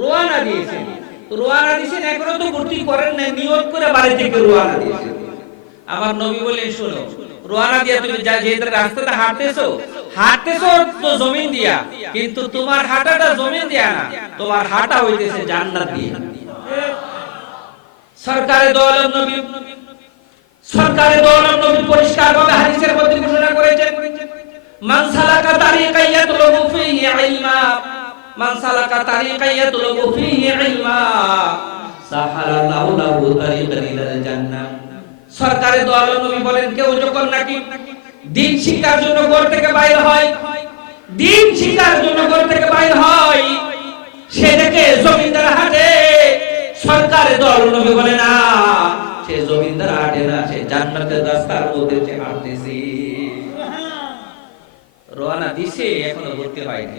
রোয়ানা দিয়েছেন রোয়ানা দিয়েছেন এখনও তো ভর্তি করেন নাই নিয়ত করে বাড়ি থেকে রোয়ানা দিয়েছেন আমার নবী বলে শোনো, রোয়ানা দিয়া তুমি যা যে রাস্তাটা হাঁটতেছো হাঁটতেছো তো জমিন দিয়া, কিন্তু তোমার হাঁটাটা জমিন দিয়া না, তোমার হাঁটা হইতেছে জান্নাত দিয়ে। সরকারে দৌলত নবী, সরকারে দৌলত নবী পরিষ্কার ভাবে হাদিসের মধ্যে ঘোষণা করেছেন, মান সালাকা তারিকান ইয়াতলুবু ফীহি ইলমা মান সালাকা তারিকান ইয়াতলুবু ফীহি ইলমা সাহালাল্লাহু লাহু তারিকান ইলাল জান্নাহ। সরকারে দৌলত নবী বলেন কেউ যখন নাকি দিন শিক্ষার জন্য ঘর থেকে বাইর হয় দিন শিক্ষার জন্য ঘর থেকে বাইর হয় সে দেখে জমিদার হাটে সরকারে দল নবী বলে না সে জমিদার হাটে না সে জান্নাতের রাস্তার মধ্যে সে হাঁটতেছে। রওনা দিছে এখনও ভর্তি হয়নি।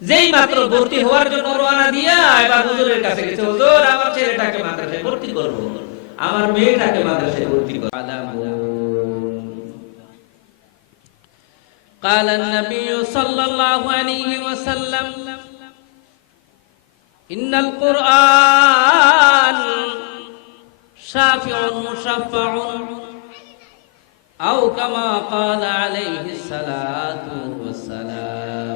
যেই মাত্র ভর্তি হওয়ার জন্য রওনা দিয়া এবার হুজুরের কাছে গেছে হুজুর আমার ছেলেটাকে মাদ্রাসায় ভর্তি করব আমার মেয়েটাকে মাদ্রাসায় ভর্তি করব قال النبي صلى الله عليه وسلم إن القرآن شافع مشفع أو كما قال عليه الصلاة والسلام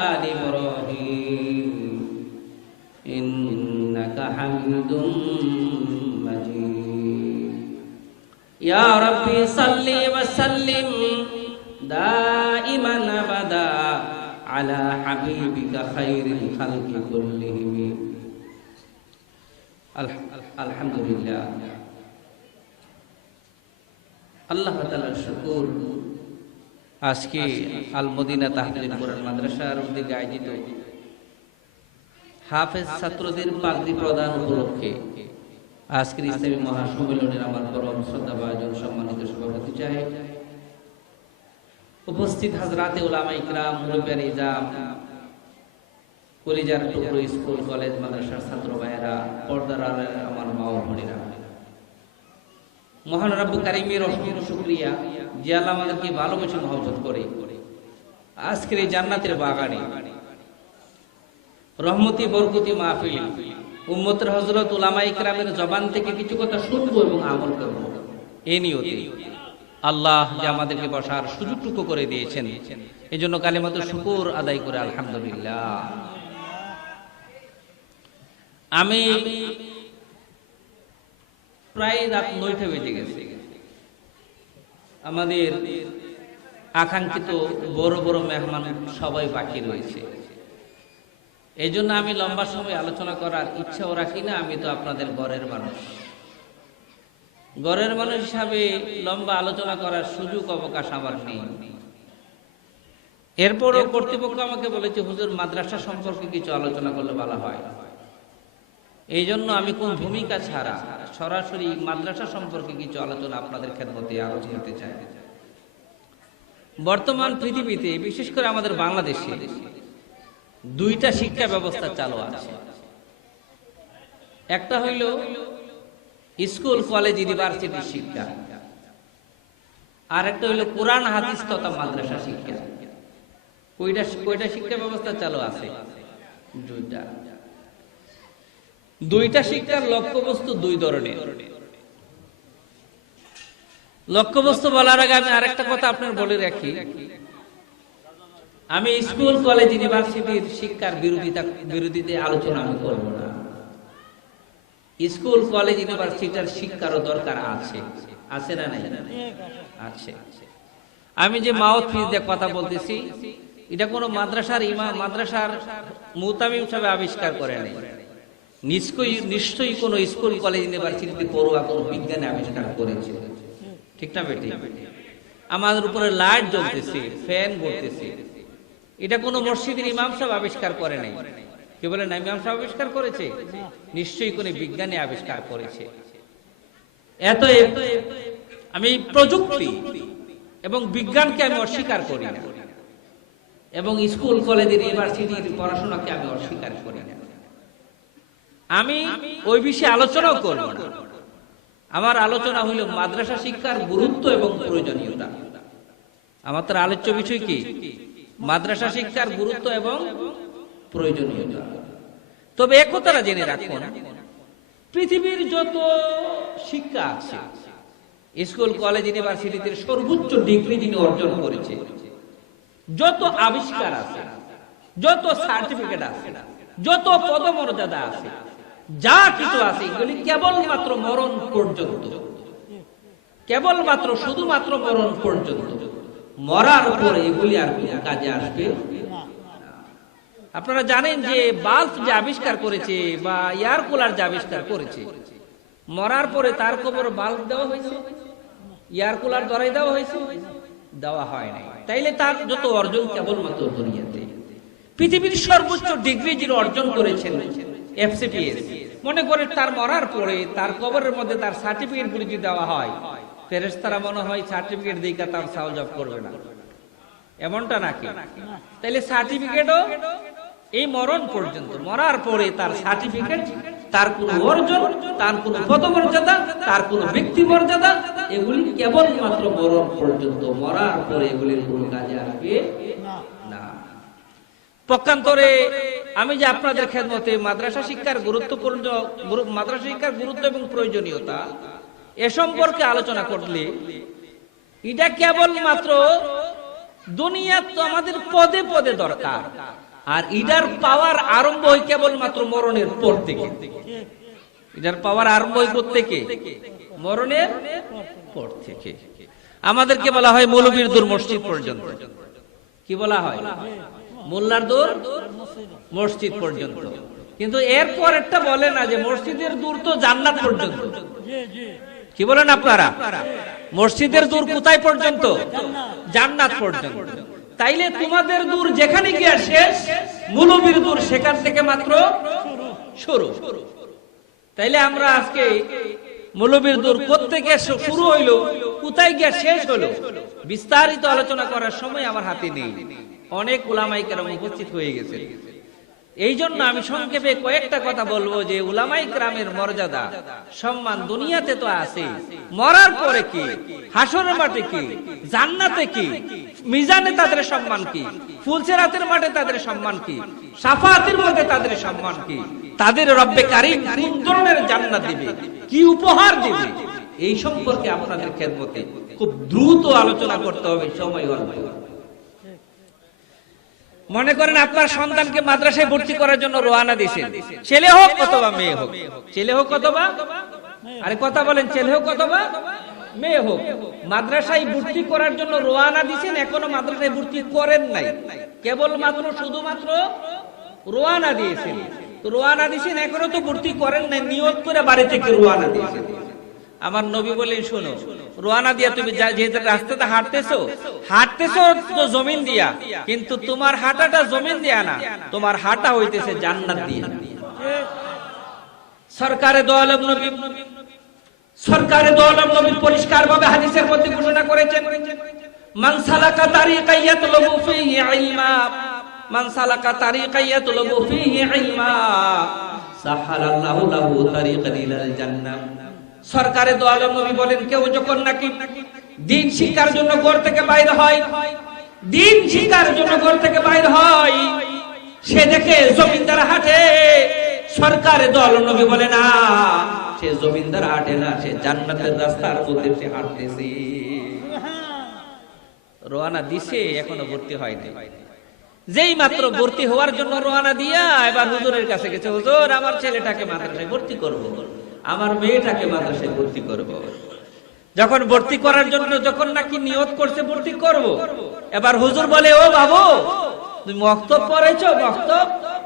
يا ربي صل وسلم دائما أبدا على حبيبك خير الخلق كلهم الح- الحمد لله আল্লাহ তাআলার শুকর আজকে আল মদিনা তাহফিজুল কোরআন মাদ্রাসার উদ্যোগে আয়োজিত হাফেজ ছাত্রদের পাগড়ি প্রদান উপলক্ষে আজকের ইসলামী মহাসম্মেলনের আমার পরম শ্রদ্ধা ভাজন সম্মানিত সভাপতি সাহেব উপস্থিত হাজরাতে ওলামা ইকরাম মুরব্বিয়ান ইজাম কলিজার টুকরো স্কুল, কলেজ, মাদ্রাসার ছাত্র ভাইয়েরা, পর্দার আড়ালে আমার মা ও বোনেরা। মহান রব্বু কারিমের অসংখ্য শুকরিয়া যে আল্লাহ আমাদেরকে ভালোবেসে মহব্বত করে আজকের এই জান্নাতের বাগানে রহমতি, বরকতি, মাহফিল উম্মতের হজরত উলামা ইকরামের জবান থেকে কিছু কথা শুনব এবং আমল করব। এই নিয়তে আল্লাহ যে আমাদেরকে বসার সুযোগটুকু করে দিয়েছেন এই জন্য কালিমাত শুকুর আদায় করে আলহামদুলিল্লাহ। আমি প্রায় রাত নয়টা বেজে গেছে। আমাদের আকাঙ্ক্ষিত বড় বড় মেহমান সবাই বাকি রয়েছে। এই জন্য আমি লম্বা সময় আলোচনা করার ইচ্ছাও রাখি না আমি তো আপনাদের ঘরের মানুষ। ঘরের মানুষ হিসাবে লম্বা আলোচনা করার সুযোগ অবকাশ আমার নেই। এরপরও কর্তৃপক্ষ আমাকে বলেছে হুজুর মাদ্রাসা সম্পর্কে কিছু আলোচনা করলে ভালো হয়। এই জন্য আমি কোন ভূমিকা ছাড়া সরাসরি মাদ্রাসা সম্পর্কে কিছু আলোচনা আপনাদের খেদমতে আলোচনা করতে চাই। বর্তমান পৃথিবীতে বিশেষ করে আমাদের বাংলাদেশে দুইটা শিক্ষা ব্যবস্থা চালু আছে। একটা হইল স্কুল, কলেজ ইউনিভার্সিটির শিক্ষা। আর একটা হইল কোরআন, হাদিস তথা মাদ্রাসা শিক্ষা। কয়টা কয়টা শিক্ষা ব্যবস্থা চালু আছে? দুইটা। দুইটা শিক্ষার লক্ষ্যবস্তু দুই ধরনের। লক্ষ্যবস্তু বলার আগে আমি আরেকটা কথা আপনার বলে রাখি। আমি স্কুল, কলেজ, ইউনিভার্সিটির শিক্ষার বিরোধিতা বিরোধীতে আলোচনা আমি করব না। স্কুল, কলেজ, ইউনিভার্সিটির শিক্ষারও দরকার আছে। আছে না নাই? আছে। আমি যে মাওত ফিজ দিয়ে কথা বলতেছি, এটা কোনো মাদ্রাসার ইমাম মাদ্রাসার মুতামিম সাহেব আবিষ্কার করে নাই। নিশ্চয়ই নিশ্চয়ই কোনো স্কুল, কলেজ, ইউনিভার্সিটিতে পড়ুয়া কোনো বিজ্ঞানে আবিষ্কার করেছে। ঠিক না বেটি? আমাদের উপরে লাইট জ্বলতেছে, ফ্যান ঘুরতেছে। এটা কোনো মসজিদের ইমাম সাহেব আবিষ্কার করে নাই। কে বলে, না, ইমাম সাহেব আবিষ্কার করেছে? নিশ্চয়ই কোনো বিজ্ঞানী আবিষ্কার করেছে। এত আমি প্রযুক্তি এবং বিজ্ঞানকে আমি অস্বীকার করি না। এবং স্কুল, কলেজের, ইউনিভার্সিটির পড়াশোনাকে আমি অস্বীকার করি না। আমি ওই বিষয়ে আলোচনাও করব না। আমার আলোচনা হইল মাদ্রাসা শিক্ষার গুরুত্ব এবং প্রয়োজনীয়তা। আমার তার আলোচ্য বিষয় কি? মাদ্রাসা শিক্ষার গুরুত্ব এবং প্রয়োজনীয়তা। তবে একতারা জেনে রাখুন, পৃথিবীর যত শিক্ষা আছে, স্কুল, কলেজ, ইউনিভার্সিটিতে সর্বোচ্চ ডিগ্রি যিনি অর্জন করেছে। যত আবিষ্কার আছে, যত সার্টিফিকেট আছে, যত পদমর্যাদা আছে, যা কিছু আছে, এগুলি কেবলমাত্র মরণ পর্যন্ত। কেবলমাত্র শুধুমাত্র মরণ পর্যন্ত। মরার পরে এগুলি আর কোনো কাজে আসবে আপনারা জানেন যে বাল্ব যে আবিষ্কার করেছে বা এয়ার কুলার যে আবিষ্কার করেছে, মরার পরে তার কবর বাল্ব দেওয়া হয়েছে, এয়ার কুলার ধরাই দেওয়া হয়েছে, দেওয়া হয় নাই। তাইলে তার যত অর্জন কেবলমাত্র দুনিয়াতে। পৃথিবীর সর্বোচ্চ ডিগ্রি যিনি অর্জন করেছেন এফসিপিএস মনে করে তার মরার পরে তার কবরের মধ্যে তার সার্টিফিকেট গুলি দেওয়া হয় ফেরেশতারা মনে হয় সার্টিফিকেট দিকে তার সাউজ অফ করবে না। এমনটা নাকি? তাইলে সার্টিফিকেটও এই মরণ পর্যন্ত মরার পরে তার সার্টিফিকেট তার কোন অর্জন তার কোন পদমর্যাদা তার কোন ব্যক্তি মর্যাদা এগুলি কেবলমাত্র মরণ পর্যন্ত মরার পরে এগুলির কোনো কাজে আসবে না। পক্ষান্তরে আমি যে আপনাদের খেদমতে মাদ্রাসা শিক্ষার গুরুত্বপূর্ণ মাদ্রাসা শিক্ষার গুরুত্ব এবং প্রয়োজনীয়তা এ সম্পর্কে আলোচনা করলে। এটা কেবলমাত্র দুনিয়া তো আমাদের পদে পদে দরকার। আর ইডার পাওয়ার আরম্ভ হয় কেবলমাত্র মরণের পর থেকে। ইডার পাওয়ার আরম্ভ হয় থেকে? মরণের পর থেকে। আমাদেরকে বলা হয় মৌলবীর দূর মসজিদ পর্যন্ত। কি বলা হয়? মোল্লার দূর মসজিদ পর্যন্ত। কিন্তু এরপর একটা বলে না যে মসজিদের দূর তো জান্নাত পর্যন্ত। কি বলেন আপনারা? মসজিদের দূর কোথায় পর্যন্ত? জান্নাত পর্যন্ত। তাইলে তোমাদের দূর যেখানে গিয়ে শেষ, মূলবীর দূর সেখান থেকে মাত্র শুরু। তাইলে আমরা আজকে মৌলবীর দূর কোথেকে শুরু হইল, কোথায় গিয়ে শেষ হলো বিস্তারিত আলোচনা করার সময় আমার হাতে নেই। অনেক উলামাই কেরাম উপস্থিত হয়ে গেছে এই জন্য আমি সংক্ষেপে কয়েকটা কথা বলব যে উলামাই গ্রামের মর্যাদা, সম্মান দুনিয়াতে তো আছে। মরার পরে কি? হাসরের মাঠে কি? জান্নাতে কি? মিজানে তাদের সম্মান কি? ফুলসেরাতের মাঠে তাদের সম্মান কি? সাফাতের মধ্যে তাদের সম্মান কি? তাদের রব্বে কারিম কোন ধরনের জান্নাত দিবে? কি উপহার দিবে? এই সম্পর্কে আপনাদের খেদমতে খুব দ্রুত আলোচনা করতে হবে সময় অল্প। মনে করেন আপনার সন্তানকে মাদ্রাসায় ভর্তি করার জন্য রোয়ানা দিয়েছেন। ছেলে হোক অথবা মেয়ে হোক। ছেলে হোক অথবা আরে কথা বলেন, ছেলে হোক অথবা মেয়ে হোক। মাদ্রাসায় ভর্তি করার জন্য রোয়ানা দিয়েছেন, এখনও মাদ্রাসায় ভর্তি করেন নাই। কেবল মাত্র শুধুমাত্র রোয়ানা দিয়েছেন। রোয়ানা দিয়েছেন, এখনও তো ভর্তি করেন নাই, নিয়োগ করে বাড়ি থেকে রোয়ানা দিয়েছেন। আমার নবী বলেন, শোনো রোয়ানা দিয়া তুমি যা- যেহেতু রাস্তাতে হাঁটতেছো হাঁটতেছো তো জমিন দিয়া কিন্তু তোমার হাঁটাটা জমিন দিয়া না তোমার হাঁটা হইতেছে জান্নাত দিয়া। সরকারে দোয়ালম নবী সরকারে দোয়ালম নবী পরিষ্কার ভাবে হাদিসের মধ্যে ঘোষণা করেছেন মান সালাকা তারিকা ইয়াতলুবু ফীহি ইলমা মান সালাকা তারিকা ইয়াতলুবু ফীহি ইলমা সাহালাল্লাহু লাহু তারিকান ইলাল জান্নাহ সরকারে দো আলম নবী বলেন, কেউ যখন নাকি দিন শিক্ষার জন্য ঘর থেকে বাইরে হয়, দিন শিক্ষার জন্য ঘর থেকে বাইরে হয়, সে দেখে জমিনদার হাটে, সরকারে দো নবী বলে, না, সে জমিনদার হাটে না, সে জান্নাতের রাস্তার মধ্যে সে হাঁটতেছে রোয়ানা দিছে, এখনও ভর্তি হয়নি যেই মাত্র ভর্তি হওয়ার জন্য রোয়ানা দিয়া, এবার হুজুরের কাছে গেছে, হুজুর, আমার ছেলেটাকে মাদ্রাসায় ভর্তি করব। আমার মেয়েটাকে মাদ্রাসায় ভর্তি করব। যখন ভর্তি করার জন্য যখন নাকি নিয়ত করছে, ভর্তি করব। এবার হুজুর বলে, ও বাবু, তুমি মক্তব পড়েছো, মক্তব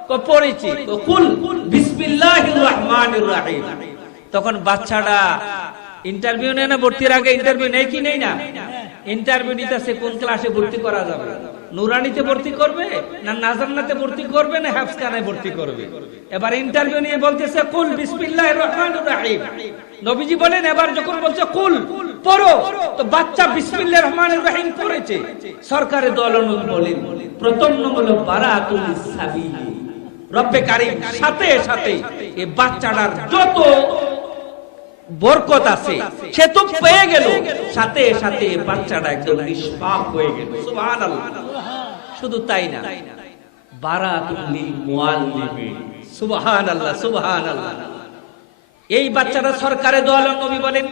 ক পড়েছি তখন বাচ্চাটা ইন্টারভিউ নেয় না, ভর্তির আগে ইন্টারভিউ নেই কি নেই না ইন্টারভিউ নিতেছে, কোন ক্লাসে ভর্তি করা যাবে নুরানিতে ভর্তি করবে না নাজান্নাতে ভর্তি করবে না হাফসখানায় ভর্তি করবে? এবার ইন্টারভিউ নিয়ে বলতেছে, কুল বিসমিল্লাহির রহমানির রহিম। নবীজি বলেন, এবার যখন বলছে, কুল, পড়ো। তো বাচ্চা বিসমিল্লাহির রহমানির রহিম পড়েছে। সরকারের দলনুক বলেন, প্রথম নম্বর বারাতুল সাবিলি। রব্বে কারিম সাথে সাথে এই বাচ্চাটার যত বরকত আছে। সে তো পেয়ে গেল। সাথে সাথে বাচ্চাটা একদম নিষ্পাপ হয়ে গেল। শুধু তাই না এই সরকারে বলেন,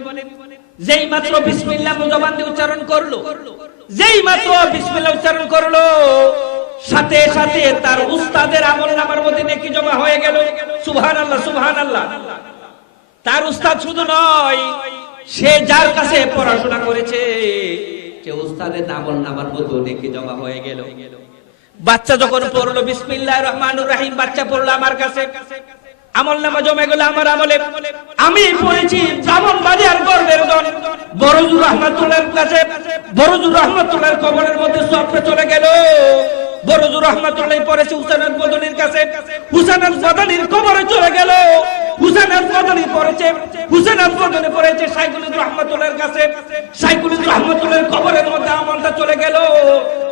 যেই মাত্র বিসমিল্লাহ জবান দিয়ে উচ্চারণ করল, যেই মাত্র বিসমিল্লাহ উচ্চারণ করল, সাথে সাথে তার উস্তাদের আমল নামার মধ্যে নেকি জমা হয়ে গেল। সুবহানাল্লাহ সুবহানাল্লাহ। তার উস্তাদ শুধু নয়, সে যার কাছে পড়াশোনা করেছে, সে উস্তাদের নামল নামার মধ্যে নেকি জমা হয়ে গেল। বাচ্চা যখন পড়ল, বিসমিল্লাহ রহমানুর রাহিম, বাচ্চা পড়ল আমার কাছে। আমল নামা জমে গেল আমার আমলে। আমি পড়েছি ব্রাহ্মণ বাজার গর্বের দন বরজুর রহমাতুল্লাহর কাছে বরজুর রহমাতুল্লাহর কবরের মধ্যে সবটা চলে গেল। বরজুর রহমাতুল্লাহ পড়েছে হুসানাত বদনির কাছে। হুসানাত বদনির কবরে চলে গেল। হুসানাত বদনি পড়েছে হুসানাত বদনি পড়েছে সাইকুল রহমাতুল্লাহর কাছে। সাইকুল রহমাতুল্লাহর কবরের মধ্যে আমলটা চলে গেল।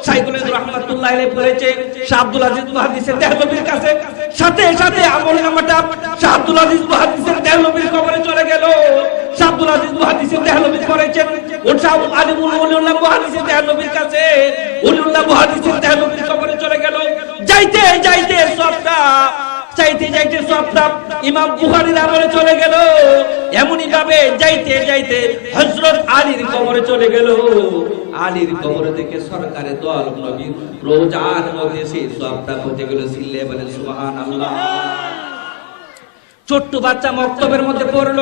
সাইকুল রহমাতুল্লাহ আলাইহি পড়েছে শাহ আব্দুল আজিজ মুহাদ্দিসের দেহলবির কাছে। সাথে সাথে আমল শাহ আব্দুল আজিজ মুহাদ্দিসের দেহলবির কবরে চলে গেল। শাহ আব্দুল আজিজ মুহাদ্দিসের দেহলবির পড়েছেন। ওর আলিমুল ওলিউল্লাহ মুহাদ্দিসের দেহলবির কাছে। ওলিউল্লাহ মুহাদ্দিসের দেহলবির কবরে চলে গেল। যাইতে যাইতে সবটা চাইতে যাইতে সবটা ইমাম বুখারীর আমলে চলে গেল। এমনই ভাবে যাইতে যাইতে হযরত আলীর কবরে চলে গেল। আলীর কবরে থেকে সরকারে দল নবীর রোজার মধ্যে সেই সবটা পৌঁছে গেল সিল্লে বলে, সুবহানাল্লাহ। ছোট্ট বাচ্চা মক্তবের মধ্যে পড়ল,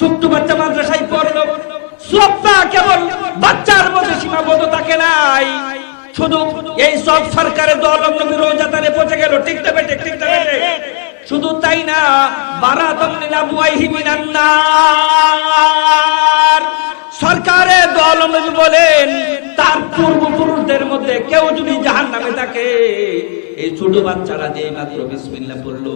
ছোট্ট বাচ্চা মাদ্রাসায় পড়ল। সবটা কেবল বাচ্চার মধ্যে সীমাবদ্ধ থাকে নাই। শুধু এই সব সরকারের দল নবীর রোজাতারে পৌঁছে গেল। ঠিক তবে ঠিক তবে শুধু তাই না, বারাতম নিলাবুয়াইহি মিনান নার। সরকারের দল নবী বলেন, তার পূর্বপুরুষদের মধ্যে কেউ যদি জাহান্নামে থাকে, এই ছোট বাচ্চারা যে মাত্র বিসমিল্লাহ পড়ল,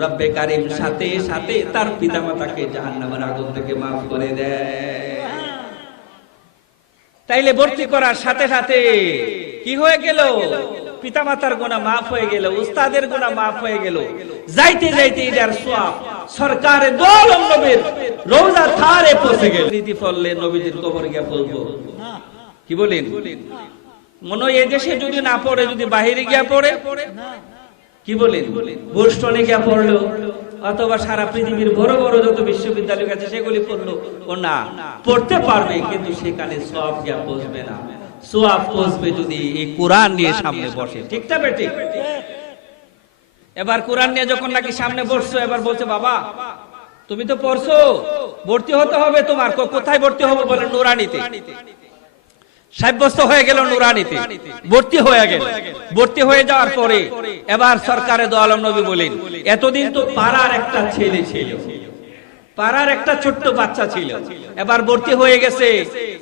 রব্বে কারিম সাথে সাথে তার পিতা পিতামাতাকে জাহান্নামের আগুন থেকে মাফ করে দেয়। তাইলে ভর্তি করার সাথে সাথে কি হয়ে গেল? পিতামাতার গোনা মাফ হয়ে গেল, উস্তাদের গোনা মাফ হয়ে গেল। যাইতে যাইতে এটার সোয়াব সরকারে দল নবীর রোজা থারে পৌঁছে গেল। রীতি ফললে নবীজির কবর গিয়া পড়ব কি বলেন? মনে হয় এদেশে যদি না পড়ে, যদি বাহিরে গিয়া পড়ে? কি বলেন? বোস্টনে গিয়া পড়ল। অথবা সারা পৃথিবীর বড় বড় যত বিশ্ববিদ্যালয় আছে, সেগুলি পড়ল। ও না, পড়তে পারবে, কিন্তু সেখানে সব গিয়া পৌঁছবে না। সোয়াব যদি এই কোরআন নিয়ে সামনে বসে। ঠিক বেটি? এবার কোরআন নিয়ে যখন নাকি সামনে বসছো, এবার বলছে, বাবা, তুমি তো পড়ছো, ভর্তি হতে হবে তোমার। কোথায় ভর্তি হবে বলে? নুরানিতে। সাব্যস্ত হয়ে গেল নুরানিতে। ভর্তি হয়ে গেল। ভর্তি হয়ে যাওয়ার পরে এবার সরকারে দো আলম নবী বলেন, এতদিন তো পাড়ার একটা ছেলে ছিল। পাড়ার একটা ছোট্ট বাচ্চা ছিল। এবার ভর্তি হয়ে গেছে।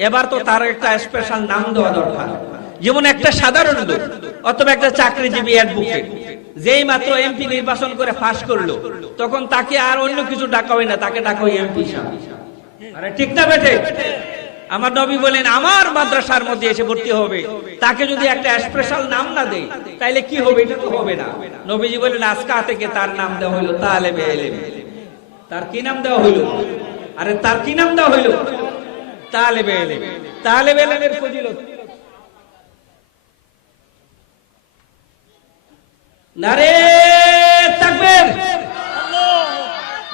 এবার তো তার একটা স্পেশাল নাম দেওয়া দরকার। যেমন একটা সাধারণ লোক অথবা একটা চাকরিজীবী অ্যাডভোকেট যেই মাত্র এমপি নির্বাচন করে ফাঁস করল, তখন তাকে আর অন্য কিছু ডাকা হয় না, তাকে ডাকা হয় এমপি আরে ঠিক না বেঠে? আমার নবী বলেন, আমার মাদ্রাসার মধ্যে এসে ভর্তি হবে। তাকে যদি একটা স্পেশাল নাম না দেয়, তাইলে কি হবে? এটা তো হবে না। নবীজি বলেন, আজকা থেকে তার নাম দেওয়া হইল তালেবে এলেম। তার কি নাম দেওয়া হইল? আরে, তার কি নাম দেওয়া হইল? তালেবে এলেম। তালেবে এলেমের ফজিলত। নারে তাকবীর।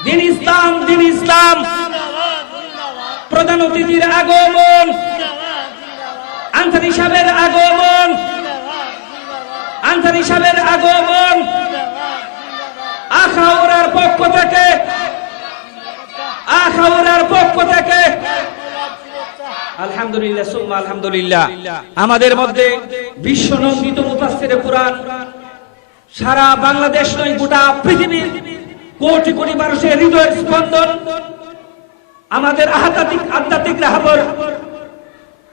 দিন ইসলাম দিন ইসলাম। প্রধান অতিথির আগমন। আনসারি সাহেবের আগমন। আনসারি সাহেবের আগমন। আখাউরার পক্ষ থেকে আখাউরার পক্ষ থেকে। আলহামদুলিল্লাহ, সুম্মা আলহামদুলিল্লাহ। আমাদের মধ্যে বিশ্ব নন্দিত মুফাসসিরে কোরআন। সারা বাংলাদেশ নয়, গোটা পৃথিবীর কোটি কোটি মানুষের হৃদয়ের স্পন্দন। আমাদের আধ্যাত্মিক আধ্যাত্মিক রাহবর,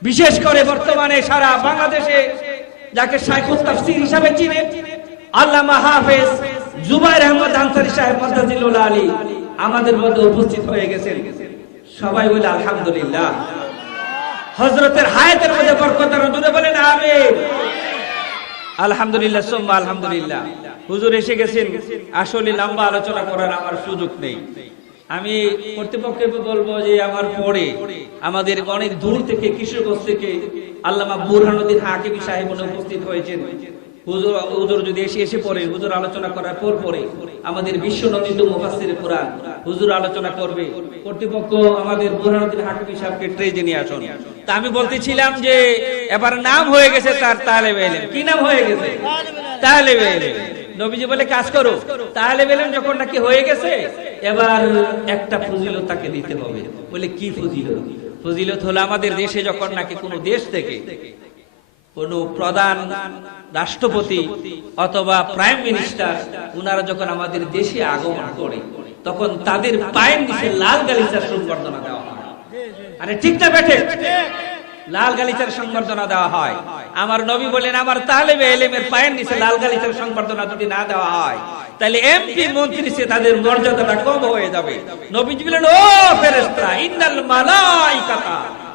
বিশেষ করে বর্তমানে সারা বাংলাদেশে যাকে তাফসীর হিসাবে চিনে, আল্লামা হাফেজ জুবাইর আহমদ আনসারী সাহেব আলী আমাদের মধ্যে উপস্থিত হয়ে গেছেন। সবাই বলে আলহামদুলিল্লাহ। হযরতের হায়াতের মধ্যে বলেন আলহামদুলিল্লাহ আলহামদুলিল্লাহ। হুজুর এসে গেছেন। আসলে লম্বা আলোচনা করার আমার সুযোগ নেই। আমি কর্তৃপক্ষের বলব যে আমার পরে আমাদের অনেক দূর থেকে, কিশোরগঞ্জ থেকে আল্লামা বুরহানুদ্দিন হাকিম সাহেব উপস্থিত হয়েছেন। হুজুর হুজুর যদি এসে এসে পড়ে, হুজুর আলোচনা করার পর পরে আমাদের বিশ্ব মুফাসসির কোরআন, হুজুর আলোচনা করবে। কর্তৃপক্ষ আমাদের সাহেবকে ট্রেজে নিয়ে আসুন। তা আমি বলতেছিলাম যে, এবার নাম হয়ে গেছে তার তালেবে কি নাম হয়ে গেছে? তালেবে নবীজি বলে, কাজ করো। তাহলে বেলেন যখন নাকি হয়ে গেছে, এবার একটা ফজিলত তাকে দিতে হবে। বলে, কি ফজিলত? ফজিলত হলো আমাদের দেশে যখন নাকি কোনো দেশ থেকে কোন প্রধান রাষ্ট্রপতি অথবা প্রাইম মিনিস্টার উনারা যখন আমাদের দেশে আগমন করে, তখন তাদের পায়ের নিচে লাল গালিচার সংবর্ধনা দেওয়া হয়। আরে ঠিক না বেঠে? লাল গালিচার সংবর্ধনা দেওয়া হয়। আমার নবী বলেন, আমার তালেবে এলেমের পায়ের নিচে লাল গালিচার সংবর্ধনা যদি না দেওয়া হয়, তাহলে এমপি মন্ত্রী সে তাদের মর্যাদাটা কম হয়ে যাবে। নবীজি বলেন, ও ফেরেশতা, ইন্নাল মালাইকাতা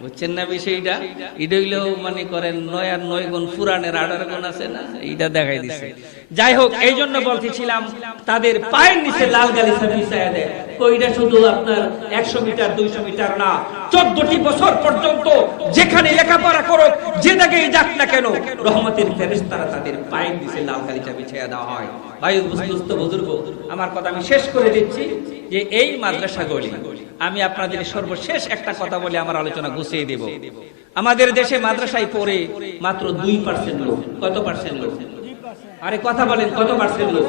বুঝছেন না বিষয়টা? এটা হইলেও মানে করেন নয় আর নয় গুণ পুরাণের আড়ার গুণ আছে না? এইটা দেখাই দিছে। যাই হোক এই জন্য বলতেছিলাম, তাদের পায়ের নিচে লাল বিছায়া দেয়। ওইটা শুধু আপনার একশো মিটার, দুইশো মিটার না, চোদ্দটি বছর পর্যন্ত যেখানে লেখাপড়া যে যাক না কেন, রহমতের ফেরেশতারা তাদের পায়ের নিচে লাল দেওয়া হয়। আমার কথা আমি শেষ করে দিচ্ছি যে এই আমি আপনাদের সর্বশেষ একটা কথা বলে আমার আলোচনা গুছিয়ে দেব। আমাদের দেশে মাদ্রাসায় পড়ে মাত্র দুই পার্সেন্ট লোক। কত পার্সেন্ট লোক? আরে কথা বলেন কত পার্সেন্ট লোক?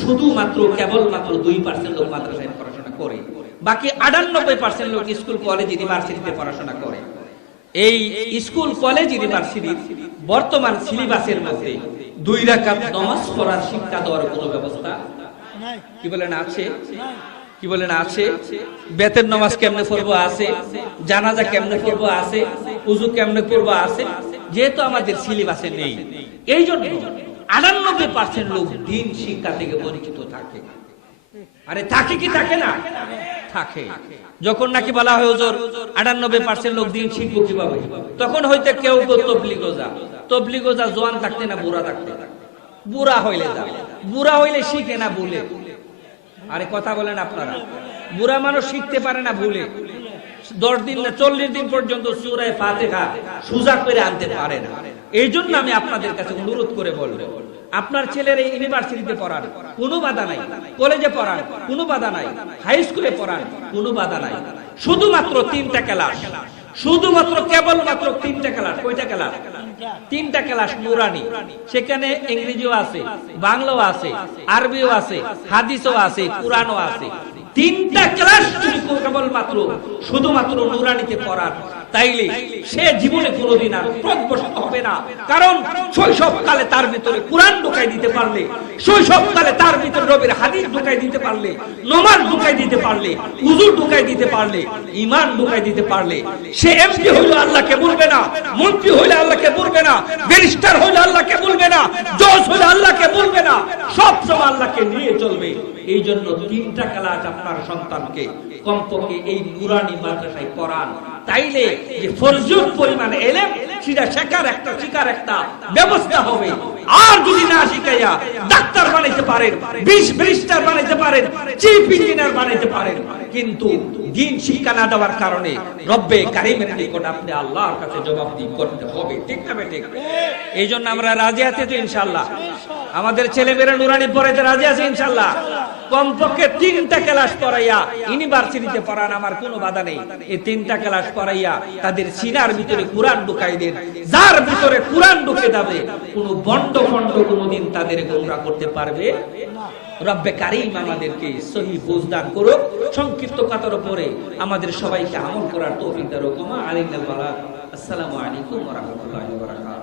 শুধুমাত্র কেবল মাত্র দুই পার্সেন্ট লোক মাদ্রাসায় পড়াশোনা করে। বাকি আটানব্বই পার্সেন্ট লোক স্কুল কলেজ ইউনিভার্সিটিতে পড়াশোনা করে। এই স্কুল কলেজ ইউনিভার্সিটির বর্তমান সিলেবাসের মধ্যে দুই রাকাত নামাজ পড়ার শিক্ষা দেওয়ার কোনো ব্যবস্থা নাই। কি বলেন আছে? কি বলেন আছে? বেতের নামাজ কেমনে পড়ব আছে? জানাজা কেমনে পড়ব আছে? উজু কেমনে পড়ব আছে? যেহেতু আমাদের সিলেবাসে নেই। এই জন্য আটানব্বই পার্সেন্ট লোক দিন শিক্ষা থেকে বঞ্চিত থাকে। আরে থাকে কি থাকে না? থাকে। যখন নাকি বলা হয় ওজোর আটানব্বই পার্সেন্ট লোক দিন শিখব কীভাবে? তখন হইতে কেউ কেউ তবলিগো যা তবলিগো যা জোয়ান থাকতে না বুড়া থাকতে? বুড়া হইলে যা। বুড়া হইলে শিখে না ভুলে। আরে কথা বলেন আপনারা। বুড়া মানুষ শিখতে পারে না ভুলে। দশ দিন না চল্লিশ দিন পর্যন্ত সুরায় ফাতেহা সুজা করে আনতে পারে না। এই জন্য আমি আপনাদের কাছে অনুরোধ করে বলব, আপনার ছেলের এই ইউনিভার্সিটিতে পড়ান কোনো বাধা নাই, কলেজে পড়ান কোনো বাধা নাই, হাই স্কুলে পড়ান কোনো বাধা নাই। শুধুমাত্র তিনটা ক্লাস, শুধুমাত্র কেবলমাত্র তিনটা ক্লাস, কয়টা ক্লাস? তিনটা ক্লাস নুরানি, সেখানে ইংরেজিও আছে, বাংলাও আছে, আরবিও আছে, হাদিসও আছে, কোরআনও আছে। তিনটা ক্লাস যদি কেবলমাত্র, শুধুমাত্র নুরানিতে পড়ার। তাইলে সে জীবনে কোনোদিন আর প্রজ্ঞশত হবে না। কারণ শৈশবকালে তার ভিতরে কোরআন ঢুকাই দিতে পারলে, শৈশবকালে তার ভিতরে রবির হাদিস ঢুকাই দিতে পারলে, নমাজ ঢুকাই দিতে পারলে উজুর ঢুকাই দিতে পারলে ইমান ঢুকাই দিতে পারলে, সে এমপি হইলে আল্লাহকে বলবে না, মন্ত্রী হইলে আল্লাহকে বলবে না, ব্যারিস্টার হইলে আল্লাহকে বলবে না, জজ হইলে আল্লাহকে বলবে না, সব সময় আল্লাহকে নিয়ে চলবে। এই জন্য তিনটা ক্লাস আপনার সন্তানকে। কমপক্ষে এই নুরানি মাদ্রাসায় পড়ান। তাইলে যে ফরজুর পরিমাণ এলেম, সেটা শেখার একটা শিকার একটা ব্যবস্থা হবে। আর যদি না শিখাইয়া ডাক্তার বানাইতে পারেন, বিশ ব্যারিস্টার বানাইতে পারেন, চিফ ইঞ্জিনিয়ার বানাইতে পারেন, কিন্তু দিন শিক্ষা না দেওয়ার কারণে রব্বে কারিমের নিকট আপনি আল্লাহর কাছে জবাবদিহি করতে হবে। ঠিক না বে ঠিক এই জন্য আমরা রাজি আছি তো ইনশাল্লাহ আমাদের ছেলেমেয়েরা নুরানি পড়াইতে রাজি আছে ইনশাল্লাহ কমপক্ষে তিনটা ক্লাস পড়াইয়া ইউনিভার্সিটিতে পড়ান আমার কোনো বাধা নেই। এই তিনটা ক্লাস পড়াইয়া তাদের সিনার ভিতরে কোরআন ঢুকাই দেন। যার ভিতরে কোরআন ঢুকে যাবে, কোনো বন্ড ফন্ড কোনোদিন তাদের গোমরা করতে পারবে রব্বে কারিম আমাদেরকে সহি বুঝদান করুক। সংক্ষিপ্ত কাতার উপরে আমাদের সবাইকে আমল করার তৌফিক দারুক। আলাইকুম আসসালামু আলাইকুম ওয়া রাহমাতুল্লাহ